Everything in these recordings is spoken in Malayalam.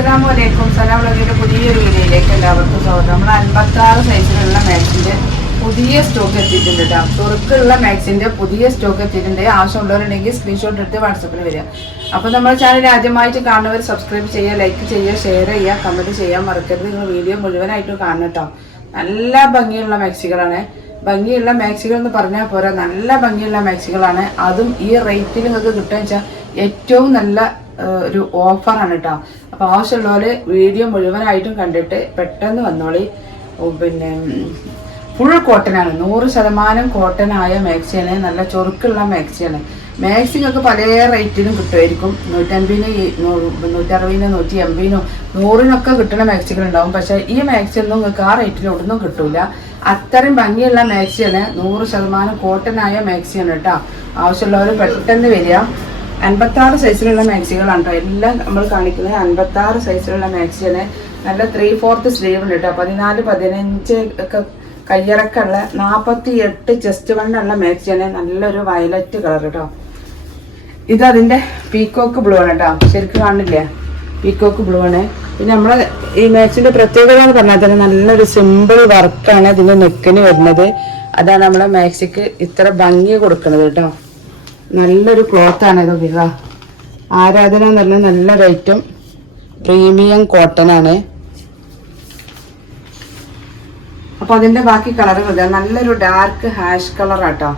അസ്സലാമു അലൈക്കും. സലാം ലഗിയുടെ പുതിയൊരു വീഡിയോയിലേക്ക് എല്ലാവർക്കും സ്വാഗതം. നമ്മൾ അൻപത്തി ആറ് സൈസിലുള്ള മാക്സിന്റെ പുതിയ സ്റ്റോക്ക് എത്തിയിട്ടുണ്ട് കേട്ടോ തുറക്കുള്ള മാക്സിന്റെ പുതിയ സ്റ്റോക്ക് എത്തിയിട്ടുണ്ട്. ആവശ്യമുള്ളവരുണ്ടെങ്കിൽ സ്ക്രീൻഷോട്ട് എടുത്ത് വാട്സപ്പിൽ വരിക. അപ്പോൾ നമ്മുടെ ചാനൽ ആദ്യമായിട്ട് കാണുന്നവർ സബ്സ്ക്രൈബ് ചെയ്യുക ലൈക്ക് ചെയ്യുക ഷെയർ ചെയ്യുക കമന്റ് ചെയ്യാൻ മറക്കരുത്. നിങ്ങൾ വീഡിയോ മുഴുവനായിട്ട് കാണണം കേട്ടോ നല്ല ഭംഗിയുള്ള മാക്സികളാണ്. ഭംഗിയുള്ള മാക്സികൾ എന്ന് പറഞ്ഞാൽ പോരാ. നല്ല ഭംഗിയുള്ള മാക്സികളാണ്. അതും ഈ റേറ്റിൽ നിങ്ങൾക്ക് കിട്ടുക വെച്ചാൽ ഏറ്റവും നല്ല ഒരു ഓഫറാണ് കേട്ടോ അപ്പോൾ വീഡിയോ മുഴുവനായിട്ടും കണ്ടിട്ട് പെട്ടെന്ന് വന്നോളി. പിന്നെ ഫുൾ കോട്ടനാണ് നൂറ് ശതമാനം കോട്ടനായ മാക്സിയാണ് നല്ല ചൊറുക്കുള്ള മാക്സിയാണ് മാക്സിനൊക്കെ പല റേറ്റിനും കിട്ടുമായിരിക്കും. നൂറ്റൻപതിന് നൂറ്ററുപതിന് നൂറ്റി എൺപതിനോ നൂറിനൊക്കെ കിട്ടുന്ന മാക്സികൾ ഉണ്ടാവും. പക്ഷെ ഈ മാക്സിയൊന്നും നിങ്ങൾക്ക് ആ റേറ്റിൽ ഒന്നും കിട്ടൂല. അത്രയും ഭംഗിയുള്ള മാക്സിയാണ് നൂറ് ശതമാനം കോട്ടനായ മാക്സിയാണ് കേട്ടോ. ആവശ്യമുള്ളവർ പെട്ടെന്ന് വരിക. അൻപത്താറ് സൈസിലുള്ള മാക്സികളാണ് കേട്ടോ എല്ലാം നമ്മൾ കാണിക്കുന്നത് അൻപത്താറ് സൈസിലുള്ള മാക്സിയാണ് നല്ല ത്രീ ഫോർത്ത് സ്ലീവ് ഉണ്ട് കേട്ടോ പതിനാല് പതിനഞ്ച് ഒക്കെ കയ്യിറക്കുള്ള നാൽപ്പത്തി എട്ട് ചെസ്റ്റ് വണ്ണുള്ള മാക്സിയാണ് നല്ലൊരു വയലറ്റ് കളർ കേട്ടോ ഇത് അതിന്റെ പീക്കോക്ക് ബ്ലൂ ആണ് കേട്ടോ ശരിക്കും കാണില്ലേ? പീക്കോക്ക് ബ്ലൂ ആണ്. പിന്നെ നമ്മൾ ഈ മാക്സിന്റെ പ്രത്യേകത എന്ന് പറഞ്ഞാൽ തന്നെ നല്ലൊരു സിമ്പിൾ വർക്കാണ് ഇതിന്റെ നെക്കിന് വരുന്നത്. അതാണ് നമ്മളെ മാക്സിക്ക് ഇത്ര ഭംഗി കൊടുക്കുന്നത് കേട്ടോ നല്ലൊരു ക്ലോത്ത് ആണ് ഇത് വിക ആരാധന എന്ന് പറഞ്ഞാൽ നല്ല റേറ്റും പ്രീമിയം കോട്ടൺ ആണ്. അപ്പൊ അതിന്റെ ബാക്കി കളറുകൾ നല്ലൊരു ഡാർക്ക് ഹാഷ് കളർ ആട്ടോ.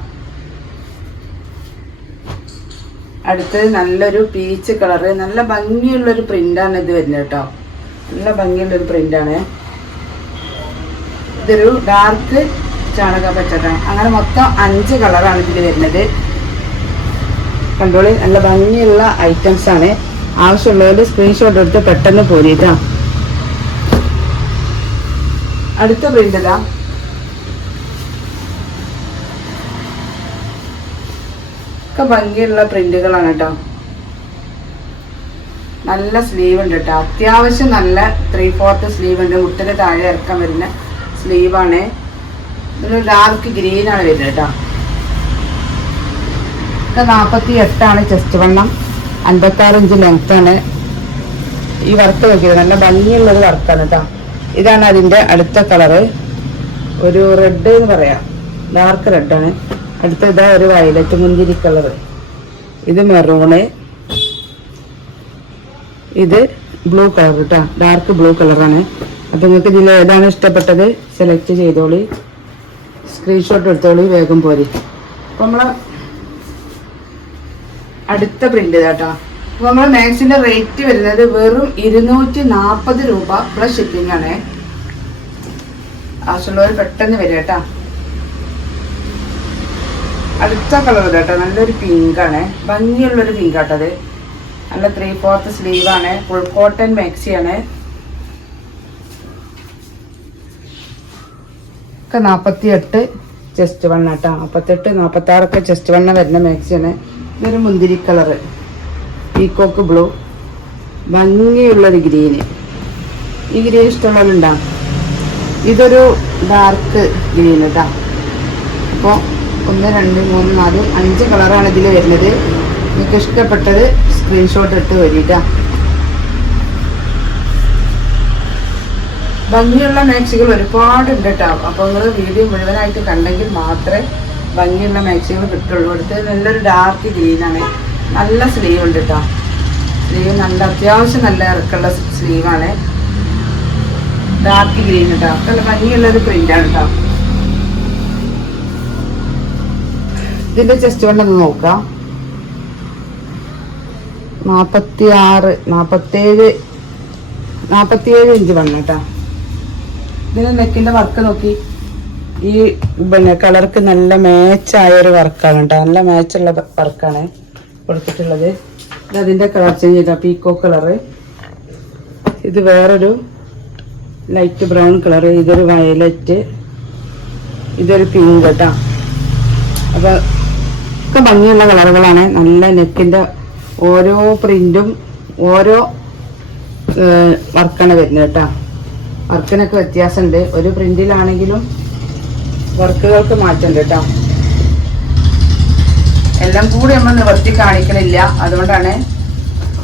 അടുത്ത് നല്ലൊരു പീച്ച് കളറ് നല്ല ഭംഗിയുള്ളൊരു ആണ് ഇത് വരുന്നത് കേട്ടോ. നല്ല ഭംഗിയുള്ളൊരു ആണ്. ഇതൊരു ഡാർക്ക് ചാണക പച്ചട്ട അങ്ങനെ മൊത്തം അഞ്ച് കളറാണ് ഇതിൽ വരുന്നത്. കണ്ടോളി. നല്ല ഭംഗിയുള്ള ഐറ്റംസ് ആണ്. ആവശ്യമുള്ളവർ സ്ക്രീൻഷോട്ട് എടുത്ത് പെട്ടെന്ന് പോരിട്ടാ അടുത്ത പ്രിന്റ് ഒക്കെ ഭംഗിയുള്ള പ്രിന്റുകളാണ് കേട്ടോ. നല്ല സ്ലീവ് ഉണ്ട് കേട്ടോ. അത്യാവശ്യം നല്ല ത്രീ ഫോർത്ത് സ്ലീവ് ഉണ്ട്. മുട്ടിന് താഴെ ഇറക്കാൻ വരുന്ന സ്ലീവാണ് ഡാർക്ക് ഗ്രീൻ ആണ് വരുന്നത് കേട്ടോ. ഇത് നാൽപ്പത്തി എട്ടാണ് ചെസ്റ്റ് വണ്ണം അൻപത്താറ് ഇഞ്ച് ലെങ്ത് ആണ്. ഈ വർക്ക് നോക്കിയത്. നല്ല ഭംഗിയുള്ളൊരു വർക്കാണ് കേട്ടോ ഇതാണ് അതിന്റെ അടുത്ത കളറ് ഒരു റെഡ് എന്ന് പറയാം. ഡാർക്ക് റെഡാണ് അടുത്ത ഇതാ ഒരു വയലറ്റ് മുന്തിരി കളറ് ഇത് മെറൂണ് ഇത് ബ്ലൂ കളർ കേട്ടോ ഡാർക്ക് ബ്ലൂ കളറാണ് അപ്പം നിങ്ങൾക്ക് ഇതിൽ ഏതാണ് ഇഷ്ടപ്പെട്ടത്? സെലക്ട് ചെയ്തോളി. സ്ക്രീൻഷോട്ട് എടുത്തോളി വേഗം പോരി. അപ്പം നമ്മളെ അടുത്ത പ്രിന്റ് കേട്ടോ അപ്പൊ നമ്മുടെ മാക്സിന്റെ റേറ്റ് വരുന്നത് വെറും ഇരുന്നൂറ്റി നാൽപ്പത് രൂപ പ്ലസ് ഷിപ്പിംഗ് ആണ്. ആവശ്യമുള്ളവർ പെട്ടെന്ന് വരിക കേട്ടാ. അടുത്ത കളർ കേട്ടോ നല്ലൊരു പിങ്ക് ആണ്. ഭംഗിയുള്ളൊരു പിങ്ക് ആട്ടത് നല്ല ത്രീ ഫോർത്ത് സ്ലീവ് ആണ്. ഫുൾ കോട്ടൺ മാക്സി ആണ്. ഒക്കെ നാൽപ്പത്തി എട്ട് ചെസ്റ്റ് വണ്ണ കേട്ടോ നാൽപ്പത്തെട്ട് നാൽപ്പത്തി ആറൊക്കെ ചെസ്റ്റ് വണ്ണ വരുന്ന മാക്സിയാണ് ഇതൊരു മുന്തിരി കളറ് പീക്കോക്ക് ബ്ലൂ ഭംഗിയുള്ളൊരു ഗ്രീന്. ഈ ഗ്രീൻ ഇഷ്ടമുള്ളവരുണ്ടോ ഇതൊരു ഡാർക്ക് ഗ്രീൻ കേട്ടോ അപ്പോൾ ഒന്ന് രണ്ട് മൂന്ന് നാല് അഞ്ച് കളറാണ് ഇതിൽ വരുന്നത്. നിങ്ങൾക്ക് ഇഷ്ടപ്പെട്ടത് സ്ക്രീൻഷോട്ട് ഇട്ട് വരിക ഭംഗിയുള്ള മാക്സികൾ ഒരുപാടുണ്ട് കേട്ടോ അപ്പോൾ നിങ്ങൾ വീഡിയോ മുഴുവനായിട്ട് കണ്ടെങ്കിൽ മാത്രമേ ഭംഗിയുള്ള മാക്സികൾ കിട്ടുള്ളൂ. അടുത്ത് നല്ലൊരു ഡാർക്ക് ഗ്രീനാണ് നല്ല സ്ലീവ് ഉണ്ട് കേട്ടോ സ്ലീവ് നല്ല അത്യാവശ്യം നല്ല ഇറക്കുള്ള സ്ലീവാണ് ഡാർക്ക് ഗ്രീൻ കേട്ടോ നല്ല ഭംഗിയുള്ളൊരു പ്രിന്റാണ് കേട്ടോ ഇതിന്റെ ചെസ്റ്റ് കൊണ്ടൊന്ന് നോക്കാം. നാപ്പത്തി ആറ് നാപ്പത്തേഴ് നാപ്പത്തിയേഴ് ഇഞ്ച് വന്നു കേട്ടോ ഇതിന് നെക്കിന്റെ വർക്ക് നോക്കി. ഈ പിന്നെ കളർക്ക് നല്ല മാച്ചായ ഒരു വർക്കാണ് കേട്ടോ. നല്ല മാച്ചുള്ള വർക്കാണ് കൊടുത്തിട്ടുള്ളത്. ഇത് അതിന്റെ കളർ ചേഞ്ച് ചെയ്ത പീക്കോ കളറ് ഇത് വേറൊരു ലൈറ്റ് ബ്രൗൺ കളർ. ഇതൊരു വയലറ്റ് ഇതൊരു പിങ്ക് കേട്ടോ അപ്പൊ ഒക്കെ ഭംഗിയുള്ള കളറുകളാണ്. നല്ല നെക്കിന്റെ ഓരോ പ്രിന്റും ഓരോ വർക്കാണ് വരുന്നത് കേട്ടോ. വർക്കിനൊക്കെ വ്യത്യാസമുണ്ട്. ഒരു പ്രിന്റിലാണെങ്കിലും വർക്കുകൾക്ക് മാറ്റമുണ്ട് കേട്ടോ. എല്ലാം കൂടി നമ്മൾ നിവർത്തി കാണിക്കണില്ല. അതുകൊണ്ടാണ്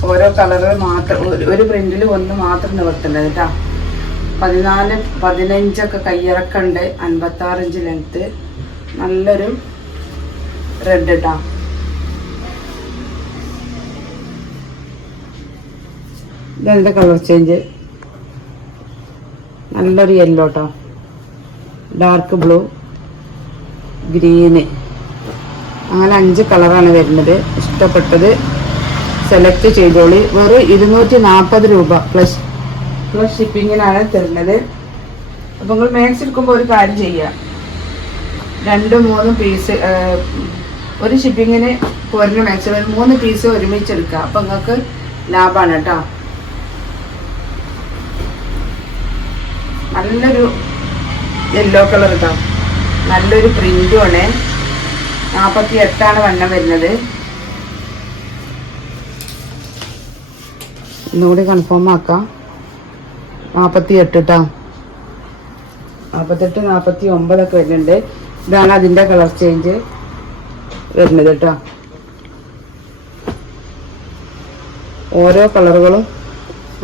ഓരോ കളറ് മാത്രം ഒരു- പ്രിന്റിൽ ഒന്ന് മാത്രം നിവർത്തേണ്ടത് കേട്ടോ. പതിനാല് പതിനഞ്ചൊക്കെ കയ്യിറക്കുണ്ട്. അൻപത്തി ആറ് ഇഞ്ച് ലെങ്ത്ത് നല്ലൊരു റെഡ് കേട്ടോ ഇതെന്താ കളർ ചേഞ്ച് നല്ലൊരു യെല്ലോ കേട്ടോ ഡാർക്ക് ബ്ലൂ ഗ്രീന്. അങ്ങനെ അഞ്ച് കളറാണ് വരുന്നത്. ഇഷ്ടപ്പെട്ടത് സെലക്ട് ചെയ്തോളി. വെറും ഇരുന്നൂറ്റി നാൽപ്പത് രൂപ. പ്ലസ് പ്ലസ് ഷിപ്പിങ്ങിനാണ് തരുന്നത്. അപ്പം നിങ്ങൾ മാക്സ് എടുക്കുമ്പോൾ ഒരു കാര്യം ചെയ്യുക രണ്ട് മൂന്ന് പീസ് ഒരു ഷിപ്പിങ്ങിന് പോരുന്ന മാക്സിമം മൂന്ന് പീസ് ഒരുമിച്ച് എടുക്കുക അപ്പം നിങ്ങൾക്ക് ലാഭമാണ് കേട്ടോ. നല്ലൊരു യെല്ലോ കളർ കേട്ടോ നല്ലൊരു പ്രിന്റും ആണ് നാൽപ്പത്തി എട്ടാണ് വണ്ണം വരുന്നത്. ഒന്നുകൂടി കൺഫേം ആക്കാം. നാൽപ്പത്തി എട്ട് കേട്ടോ നാൽപ്പത്തെട്ട് നാൽപ്പത്തി ഒമ്പതൊക്കെ വരുന്നുണ്ട്. ഇതാണ് അതിന്റെ കളർ ചേഞ്ച് വരുന്നത് കേട്ടോ ഓരോ കളറുകളും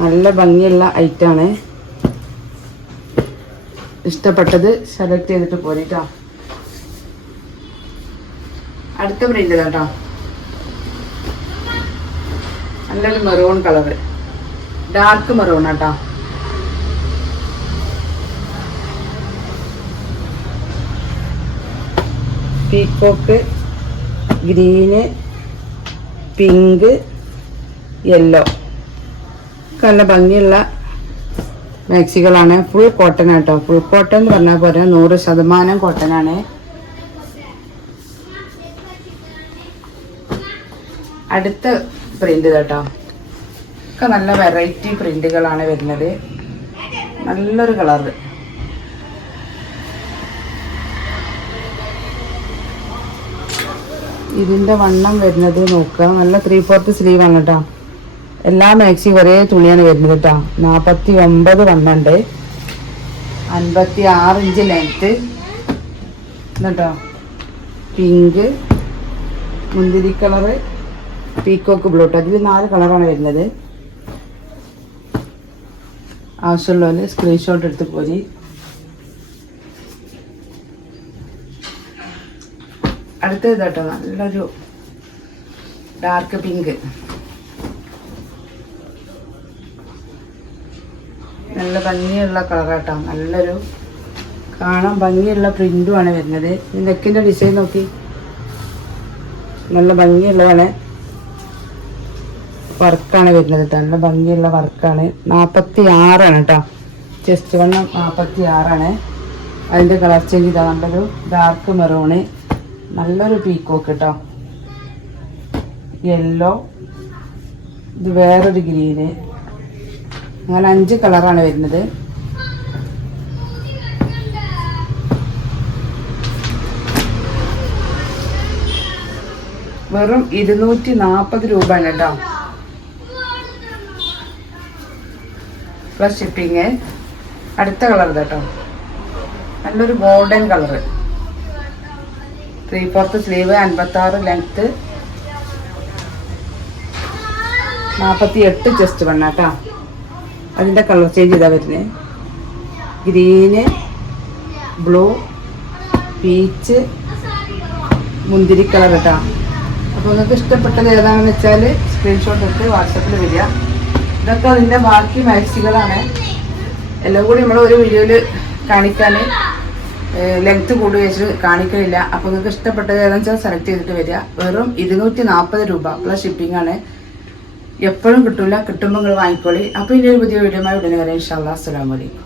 നല്ല ഭംഗിയുള്ള ഐറ്റാണ് ഇഷ്ടപ്പെട്ടത് സെലക്ട് ചെയ്തിട്ട് പോരിട്ടോ. അടുത്ത പ്രിന്റ് കേട്ടോ നല്ലൊരു മെറൂൺ കളറ് ഡാർക്ക് മെറൂൺ കേട്ടോ പീക്കോക്ക് ഗ്രീന് പിങ്ക് യെല്ലോ നല്ല ഭംഗിയുള്ള മാക്സികളാണ് ഫുൾ കോട്ടൺ ആട്ടോ. ഫുൾ കോട്ടൺ എന്ന് പറഞ്ഞാൽ പോലെ നൂറ് ശതമാനം കോട്ടൺ ആണ്. അടുത്ത പ്രിന്റ് കേട്ടോ. ഒക്കെ നല്ല വെറൈറ്റി പ്രിന്റുകളാണ് വരുന്നത്. നല്ലൊരു കളർ ഇതിന്റെ വണ്ണം വരുന്നത് നോക്കുക. നല്ല ത്രീ ഫോർത്ത് സ്ലീവ് ആണ് കേട്ടോ. എല്ലാ മാക്സി ഒരേ തുണിയാണ് വരുന്നത് കേട്ടോ. നാൽപ്പത്തി ഒമ്പത് വണ്ണുണ്ട്. അൻപത്തി ആറ് ഇഞ്ച് ലെങ്ത്ത് എന്നിട്ടോ പിങ്ക് മുന്തിരി കളറ് പീക്കോക്ക് ബ്ലൂ കേട്ടോ അതിൽ നാല് കളറാണ് വരുന്നത്. ആവശ്യമുള്ളവർ സ്ക്രീൻഷോട്ട് എടുത്ത് പോരി. അടുത്തത് കേട്ടോ നല്ലൊരു ഡാർക്ക് പിങ്ക് നല്ല ഭംഗിയുള്ള കളറാട്ടോ നല്ലൊരു കാണാൻ ഭംഗിയുള്ള പ്രിന്റുമാണ് വരുന്നത്. ഈ നെക്കിന്റെ ഡിസൈൻ നോക്കി. നല്ല ഭംഗിയുള്ളതാണ്. വർക്കാണ് വരുന്നത് നല്ല ഭംഗിയുള്ള വർക്കാണ് നാൽപ്പത്തി ആറാണ് കേട്ടോ ചെസ്റ്റ് വണ്ണം നാൽപ്പത്തി ആറാണ് അതിന്റെ കളർ ചേഞ്ച് ഇതാ നല്ലൊരു ഡാർക്ക് മെറൂണ് നല്ലൊരു പീക്കോക്ക് കേട്ടോ യെല്ലോ ഇത് വേറൊരു ഗ്രീന് അങ്ങനെ അഞ്ച് കളറാണ് വരുന്നത്. വെറും ഇരുന്നൂറ്റി നാൽപ്പത് രൂപയാണ് കേട്ടോ. പ്ലസ് ഷിപ്പിങ് അടുത്ത കളർ കേട്ടോ. നല്ലൊരു golden colour. Three fourth sleeve അൻപത്തി ആറ് ലെങ്ത്ത് നാൽപ്പത്തി എട്ട് ചെസ്റ്റ് വേണം കേട്ടോ. അതിന്റെ കളർ ചേഞ്ച് ചെയ്താൽ വരുന്നത് ഗ്രീന് ബ്ലൂ പീച്ച് മുന്തിരി കളർ കേട്ടോ. അപ്പോൾ നിങ്ങൾക്ക് ഇഷ്ടപ്പെട്ടത് ഏതാണെന്ന് വെച്ചാൽ സ്ക്രീൻഷോട്ട് എടുത്ത് വാട്സപ്പിൽ വരിക. ഇതൊക്കെ അതിന്റെ ബാക്കി മാക്സികളാണ്. എല്ലാം കൂടി നമ്മൾ ഒരു വീഡിയോയിൽ കാണിക്കാൻ ലെങ്ത് കൂടി വെച്ച് കാണിക്കലില്ല. അപ്പോൾ നിങ്ങൾക്ക് ഇഷ്ടപ്പെട്ടത് ഏതാണെന്ന് വെച്ചാൽ സെലക്ട് ചെയ്തിട്ട് വരിക. വെറും ഇരുന്നൂറ്റി നാൽപ്പത് രൂപ പ്ലസ് ഷിപ്പിംഗ് ആണ്. എപ്പോഴും കിട്ടൂല കിട്ടുമ്പോൾ നിങ്ങൾ വാങ്ങിക്കോളി. അപ്പോൾ ഇനി ഒരു പുതിയ വീഡിയോ ഉടനെ വരാം. ഇൻഷാല്ലാ അസ്സലാമു അലൈക്കും.